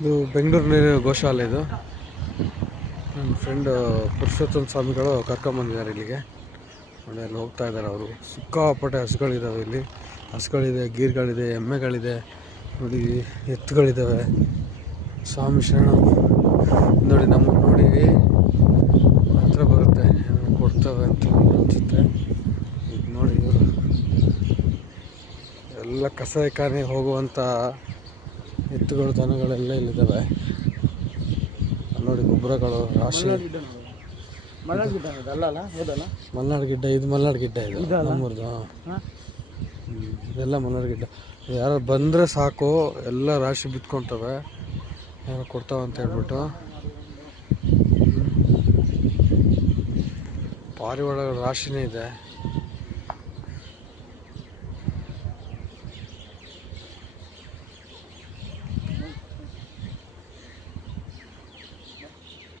ಇದು ಬೆಂಗಳೂರಿನ ಗೋಶಾಲೆ. ಇದು ನನ್ನ ಫ್ರೆಂಡ್ ಪುರುಷೋತ್ತಮ ಸ್ವಾಮಿಗಳು ಕರ್ಕೊಂಬಂದಿದ್ದಾರೆ ಇಲ್ಲಿಗೆ. ನೋಡಿ ಅಲ್ಲಿ ಹೋಗ್ತಾ ಇದ್ದಾರೆ ಅವರು. ಸಿಕ್ಕಾಪಟ್ಟೆ ಹಸುಗಳಿದ್ದಾವೆ ಇಲ್ಲಿ. ಹಸುಗಳಿದೆ, ಗೀರ್ಗಳಿದೆ, ಎಮ್ಮೆಗಳಿದೆ, ನೋಡಿ ಎತ್ತುಗಳಿದ್ದಾವೆ. ಸ್ವಾಮಿ ಶರಣ ನೋಡಿ, ನಮಗೆ ನೋಡಿ ಹತ್ರ ಬರುತ್ತೆ, ಕೊಡ್ತವೆ ಅಂತ ಅನಿಸುತ್ತೆ. ಈಗ ನೋಡಿ ಇವರು ಎಲ್ಲ ಕಸಾಯಿಖಾನೆ ಹೋಗುವಂಥ ಎತ್ತುಗಳು, ದನಗಳೆಲ್ಲ ಇಲ್ಲಿದ್ದಾವೆ. ನೋಡಿ ಗೊಬ್ಬರಗಳು ರಾಶಿ. ಮಲ್ನಾಡು ಗಿಡ್ಡ ಇದು, ಮಲ್ನಾಡು ಗಿಡ್ಡ ಇದು ನಮ್ಮೂರ್ದು. ಇದೆಲ್ಲ ಮಲ್ನಾಡು ಗಿಡ್ಡ. ಯಾರು ಬಂದರೆ ಸಾಕು ಎಲ್ಲ ರಾಶಿ ಬಿತ್ಕೊತವೆ, ಯಾರು ಕೊಡ್ತಾವೆ ಅಂತ ಹೇಳ್ಬಿಟ್ಟು. ಪಾರಿವಾಳಗಳ ರಾಶಿನೇ ಇದೆ.